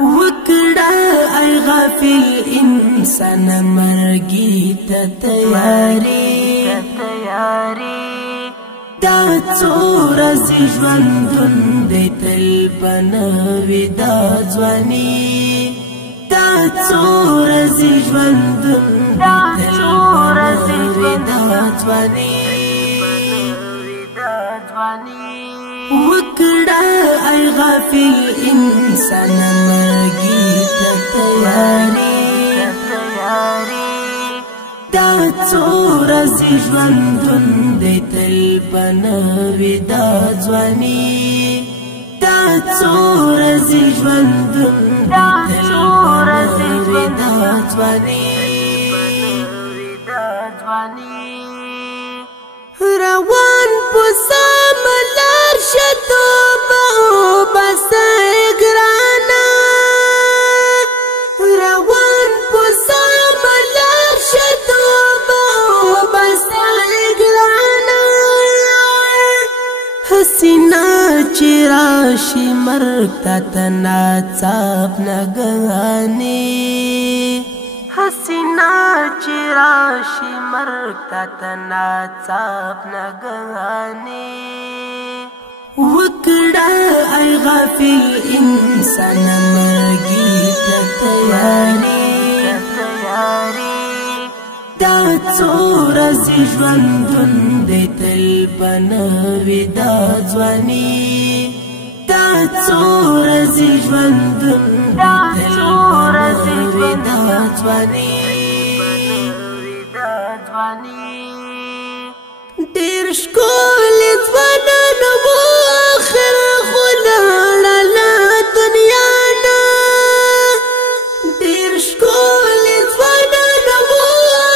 وکړه ای غافل انسان مرګي ته تیاری دا څو ورځې ژوندون دی تل بنوي دا ځواني دا څو ورځې ژوندون دی تل بنوي دا ځواني وکړه ای غافل انسان مرګي ته تیاری دا څو ورځې ژوندون دی تل بنوي دا ځواني دا څو ورځې ژوندون دی تل بنوي دا ځواني روان په سم لار شتو به بس ګرانا روان په سم لار شتو به بس ګرانا حسینا چراشی مرګ ته ناڅاپ نګانی حسینا چراشی مرګ ته ناڅاپ نګانی وکړه ای غافل انسان مرګي ته تیاری دا څو ورځې ژوندون دی تل بنوي دا ځواني دا څو ورځې ژوندون دی تل بنوي دا ځواني ډېر ښکلي ځوانان وو آخر خو لاړله دنیا نه ډېر ښکلي ځوانان وو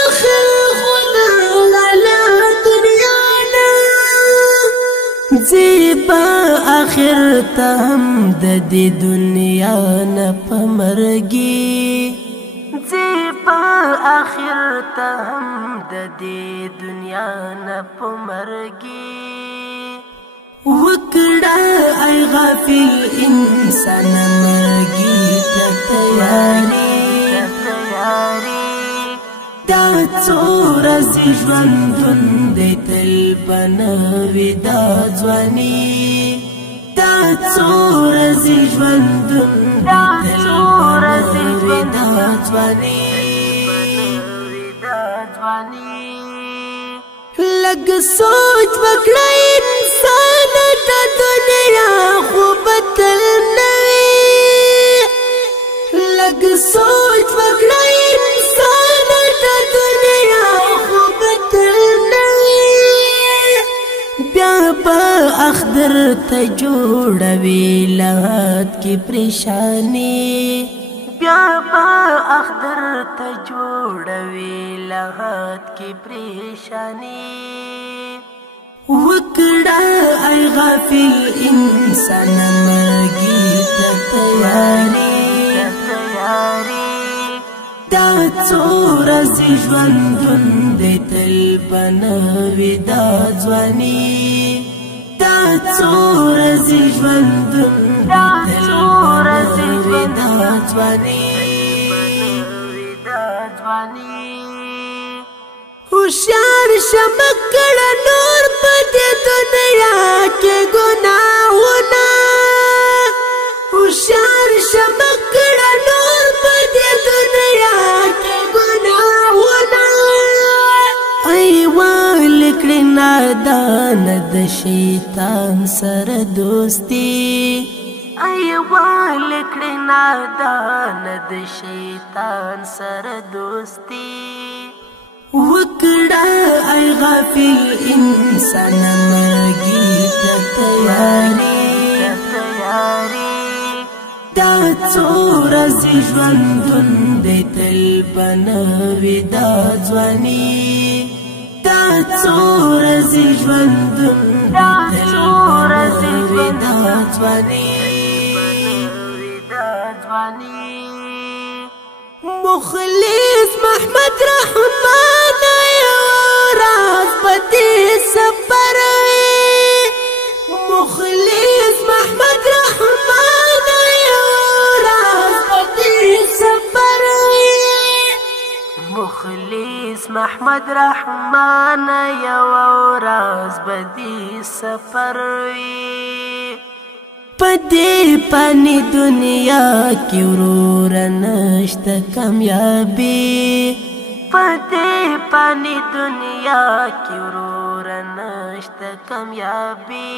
آخر خو لاړله دنیا نه ځي به آخر ته هم د دې دنیا نه په مرګي آخر ته هم د دې دنیا نه په مرګي وکړه ای غافل انسان مرګي ته تیاری دا څو ورځې ژوندون دی تل بنوي دا ځواني دا څو ورځې ژوندون دی تل بنوي دا ځواني لږ سوچ وکړه انسان د دنیا خو به تل نه وي لږ سوچ وکړه انسان د دنیا خو به تل نه وي بیا به اخدر ته جوړوي لحد کې پریشانی بیا به اخدر ته جوړوي لحد کې پریشانی وکړه ای غافل انسان مرګي ته تیاری دا څو ورځې ژوندون دی تل بنوي دا ځواني دا څو ورځې ژوندون دی تل بنوي دا ځواني هوښیار شه مه کړه نور په دې دنیا کې ګناهونه هوښیار شه مه کړه نور په دې دنیا کې ګناهونه ای والې کړې نادان د شیطان سره دوستي ای والې کړې نادان د شیطان سره دوستي وکړه ای غافل انسان مرګي ته تیاری دا څو ورځې ژوندون دی تل بنوي دا ځواني دا څو ورځې ژوندون دی تل بنوي دا ځواني مخلص محمد رحمان یو راز پتی سفر مخلص محمد رحمان یو محمد رحمان یو ورځ به دې سفر وي پدې پانی دنیا کې ورور نشته کامیابی پدې پانی دنیا کې ورور نشته کامیابی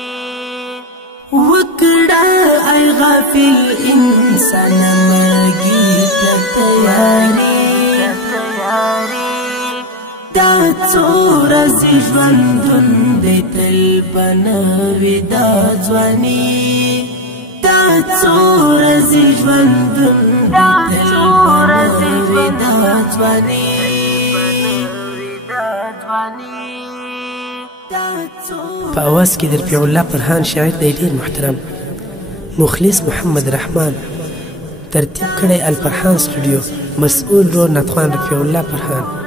وکړه ای غافل انسان مرګي ته تیاری دا څو ورځې ژوندون دی تل به نه وي دا ځواني دا څو ورځې ژوندون دی تل به نه وي دا ځواني په اواز کې د رفیع الله پرهان شاعر دی ډېر محترم مخلص محمد رحمان ترتیب کړی الپرهان سټوډیو مسؤل رور نتخوان رفیع الله پرهان